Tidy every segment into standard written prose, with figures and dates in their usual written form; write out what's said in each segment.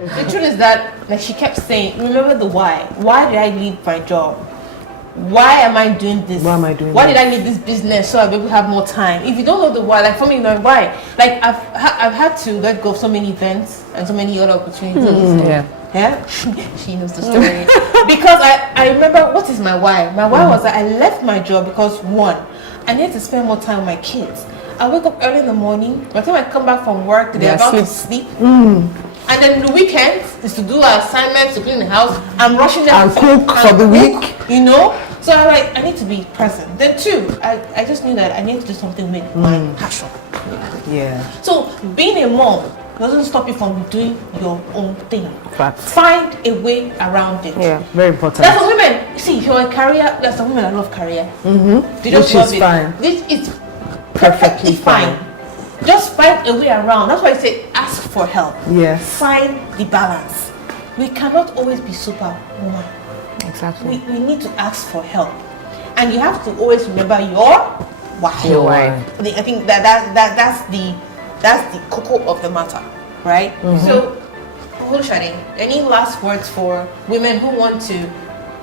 The truth is that, like she kept saying, remember the why. Why did I leave my job? Why am I doing this? Why am I doing Why this? did I need this business so I'll be able to have more time? If you don't know the why, like for me, you know why. Like I've had to let go of so many events and so many other opportunities. Yeah. She knows the story. Because I remember, what is my why? My why was that I left my job because, one, I needed to spend more time with my kids. I wake up early in the morning. By the time I come back from work, they're about to sleep. And then the weekend is to do our assignments, to clean the house. I'm rushing them and cook for the week. You know? So I need to be present. Then two, I just knew that I need to do something with my passion. Yeah. So being a mom doesn't stop you from doing your own thing. Fact. Find a way around it. Yeah, very important. That's for women. See, if you're a career, there's some women that love career. They just Which love is it. fine. This is perfectly fine. Just find a way around. That's why I say ask for help. Yes. Find the balance. We cannot always be superwoman. Exactly. We need to ask for help. And you have to always remember your why. Your why. I think that's the cocoa of the matter, right? So, Mofolusade, any last words for women who want to,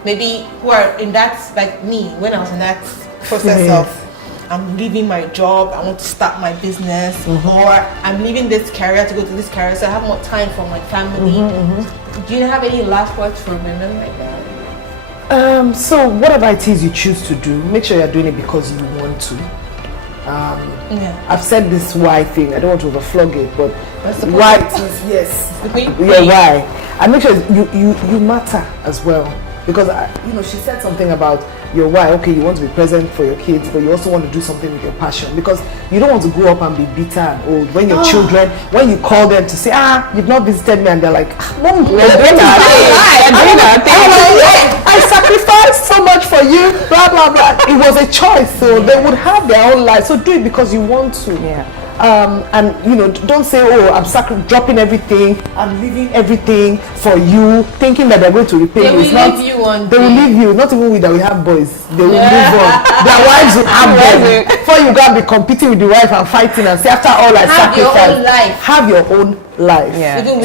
maybe who are in that, like me, when I was in that process of I'm leaving my job, I want to start my business, or I'm leaving this career to go to this career so I have more time for my family. Do you have any last words for women like that? So whatever it is you choose to do, make sure you're doing it because you want to. I've said this why thing, I don't want to overflog it, but why it is, yes, your why. And make sure you matter as well. Because she said something about your why. Okay, you want to be present for your kids, but you also want to do something with your passion. Because you don't want to grow up and be bitter and old. When your children, when you call them to say, you've not visited me, and they're like, Mom, I sacrificed so much for you, blah blah blah. It was a choice, so they would have their own life. So do it because you want to. And don't say, I'm dropping everything, I'm leaving everything for you, thinking that they're going to repay you. They will leave you, not even that we have boys. They will move on. Their wives will have them. Before you go and be competing with the wife and fighting and say, after all I sacrificed, have your own life.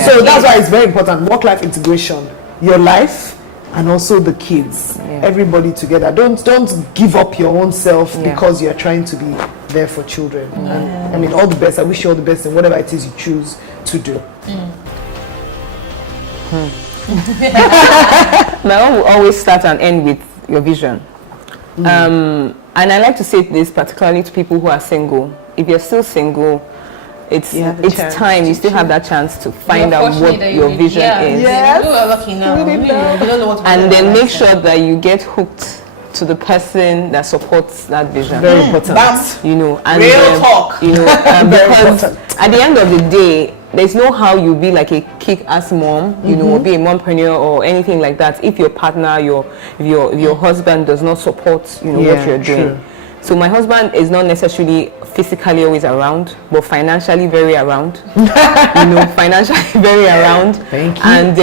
So that's why it's very important, work-life integration, your life and also the kids, everybody together. Don't give up your own self because you're trying to be there for children. And, I mean, all the best. I wish you all the best in whatever it is you choose to do. My own will always start and end with your vision. And I like to say this particularly to people who are single. If you're still single, it's time. You still have that chance to find out what your vision is. Yes. You are lucky now. You don't know what and then make sure that you get hooked to the person that supports that vision. Very important. And real talk. Because at the end of the day, there's no how you be like a kick-ass mom, or be a mompreneur or anything like that if your partner, your husband does not support, what you're doing. True. So my husband is not necessarily physically always around, but financially very around. Financially very around. Thank you. And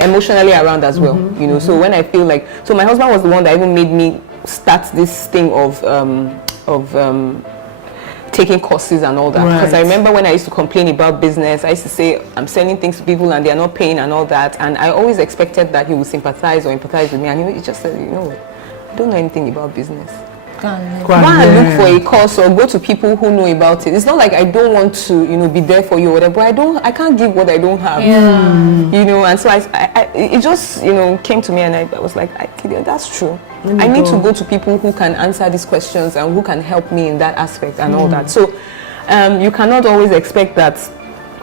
emotionally around as well. So when I feel like, so my husband was the one that even made me start this thing of taking courses and all that. Because I remember when I used to complain about business, I used to say I'm selling things to people and they're not paying and all that. And I always expected that he would sympathize or empathize with me. And he just said, I don't know anything about business. Go and look for a course or go to people who know about it. It's not like I don't want to, be there for you or whatever, but I can't give what I don't have. And so it just, came to me and I was like, that's true. I need to go to people who can answer these questions and who can help me in that aspect and all that. So you cannot always expect that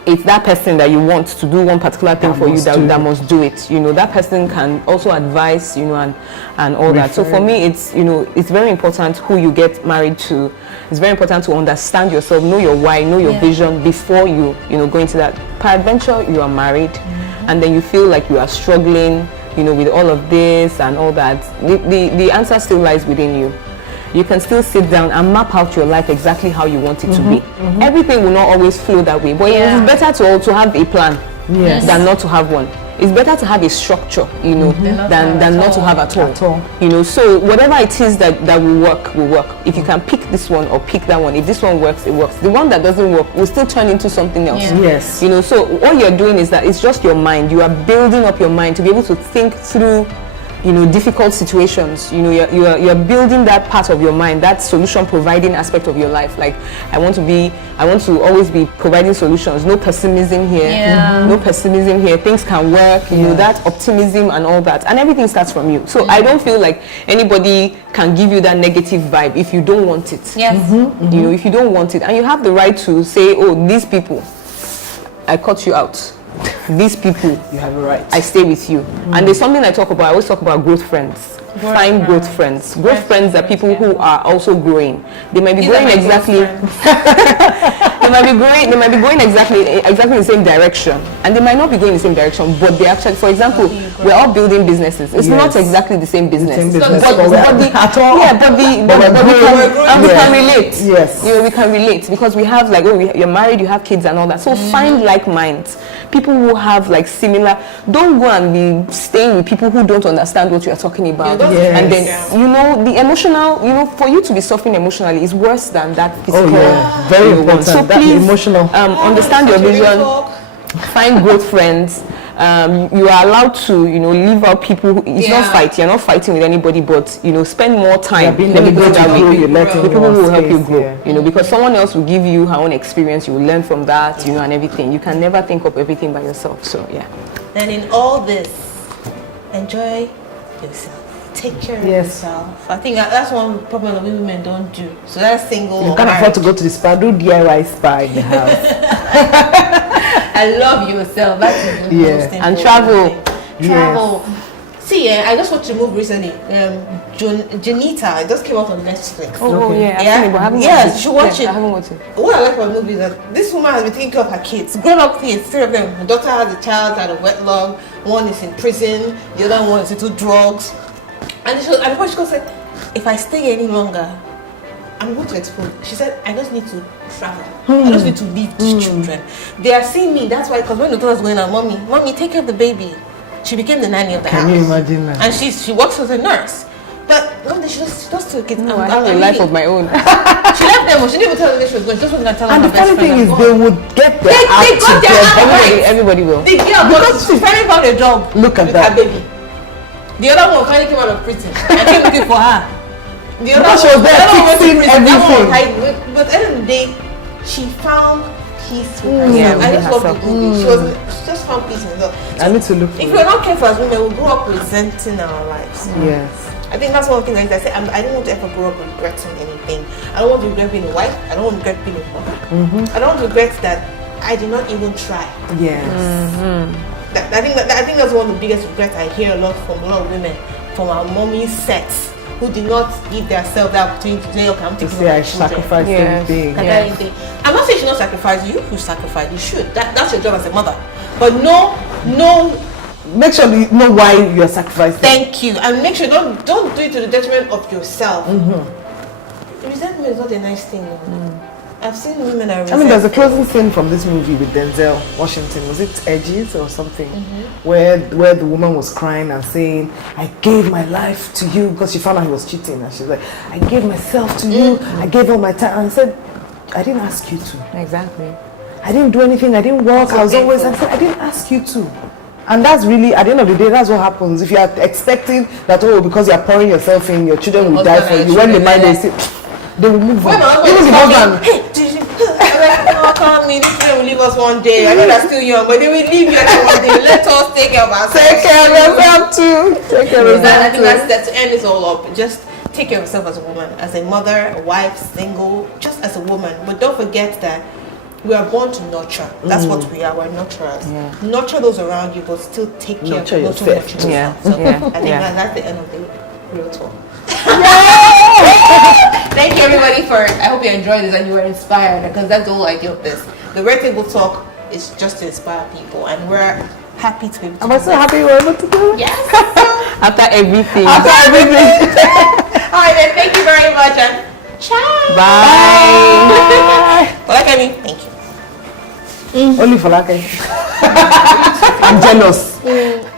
it's that person that you want to do one particular thing for you that must do it. That person can also advise, and all that. So for me, it's very important who you get married to. It's very important to understand yourself, know your why, know your vision before you go into that. Peradventure, you are married, and then you feel like you are struggling, with all of this and all that. The answer still lies within you. You can still sit down and map out your life exactly how you want it to be. Everything will not always flow that way, but it is better to also have a plan than not to have one. it's better to have a structure, you know, than not to have at all. You know, so whatever it is that will work. If you can pick this one or pick that one, if this one works, it works. The one that doesn't work will still turn into something else. Yes. You know, so all you're doing is that it's just your mind. You are building up your mind to be able to think through, you know, difficult situations. You know, you're building that part of your mind, that solution providing aspect of your life. Like, I want to always be providing solutions. No pessimism here. No pessimism here. Things can work. You know, that optimism and all that, and everything starts from you. So I don't feel like anybody can give you that negative vibe if you don't want it. You know, if you don't want it, and you have the right to say, oh, these people, I cut you out. These people, you have a right. I stay with you. And there's something I talk about. I always talk about growth friends. Find growth friends. Growth friends are people who are also growing. They might be growing exactly. They might be going exactly the same direction, and they might not be going the same direction. But they actually, for example, we're all building businesses. It's not exactly the same business. But we can relate. Yes, you know, we can relate because we have like, you're married, you have kids and all that. So find like minds. People who have like similar. Don't go and be staying with people who don't understand what you are talking about. And then, you know, the emotional, you know, for you to be suffering emotionally is worse than that physical. Very important. So that please, emotional. understand your vision. Find growth friends. You are allowed to, you know, leave out people who, it's not fight. You're not fighting with anybody, but, you know, spend more time. Let me go that way. The people who will help you grow. You know, because someone else will give you her own experience. You will learn from that, you know, and everything. You can never think of everything by yourself. So yeah. And in all this, enjoy yourself. Take care of yourself. I think that's one problem that we women don't do. So that's single. You can't afford to go to the spa. Do DIY spa in the house. I love yourself. That's the most important. And travel. Travel. See, I just watched a movie recently. Janita. It just came out on Netflix. Oh, yeah. You should watch it. I haven't watched it. What I like about the movie is that this woman has been taking care of her kids, grown-up kids, 3 of them. Her daughter has a child out of wedlock. One is in prison. The other one is into drugs. And she said, if I stay any longer, I'm going to explode. She said, I just need to travel. I just need to leave these children. They are seeing me. That's why, because when the daughter was going out, mommy, take care of the baby. She became the nanny of the house. Can you imagine that? And she works as a nurse. But one day she just took it. No, I have a life of my own. She left them. She didn't even tell them where she was going. She just wasn't going to tell them. And the funny thing is, they would get their act together. Everybody will. The girl, because she finally found a job. Look at with that. her baby. The other one finally came out of prison. I came looking for her. The other she was there fixing everything. But at the end of the day, she found peace with herself. Yeah, I just love the movie. She just found peace in herself. So I need to look for if we're not careful as women, we'll grow up resenting our lives. Yes. I think that's one of the things I say. I don't want to ever grow up regretting anything. I don't want to regret being a wife. I don't want to regret being a mother. I don't want to regret that I did not even try. Yes. I think that's one of the biggest regrets I hear a lot from a lot of women, from our mommy sets, who did not give themselves the opportunity to say, okay, I'm taking care of my children. Sacrifice everything. I'm not saying you should not sacrifice. You sacrifice. You should. That's your job as a mother. But no. Make sure you know why you're sacrificing. Thank you, and make sure don't do it to the detriment of yourself. Resentment is not a nice thing. I've seen women that resent. I mean, there's a closing scene from this movie with Denzel Washington. Was it Edges or something? Where the woman was crying and saying, I gave my life to you, because she found out he was cheating, and she's like, I gave myself to you, I gave all my time. And I said, I didn't ask you to. Exactly. I didn't do anything, I didn't work, I said, I didn't ask you to. And that's really, at the end of the day, that's what happens. If you are expecting that, because you are pouring yourself in, your children will die for you. When they mind, they will move on. Even the husband. Call me, these children will leave us one day. I know they're still young, but they will leave you one day. Let us take care of ourselves. Take care of yourself too. Take care of yourself. I think that's to end this all up. Just take care of yourself as a woman, as a mother, a wife, single, just as a woman. But don't forget that we are born to nurture. That's what we are. We're nurturers. Nurture those around you, but still take care of yourself. So I think that's the end of the real talk. Thank you everybody I hope you enjoyed this and you were inspired, because that's the whole idea of this. The Red Table Talk is just to inspire people, and we're happy to be able to Am I so happy we're able to do it? Yes. After everything. Alright then, thank you very much and ciao. Bye. Folakemi, thank you. Only Folakemi. I'm jealous.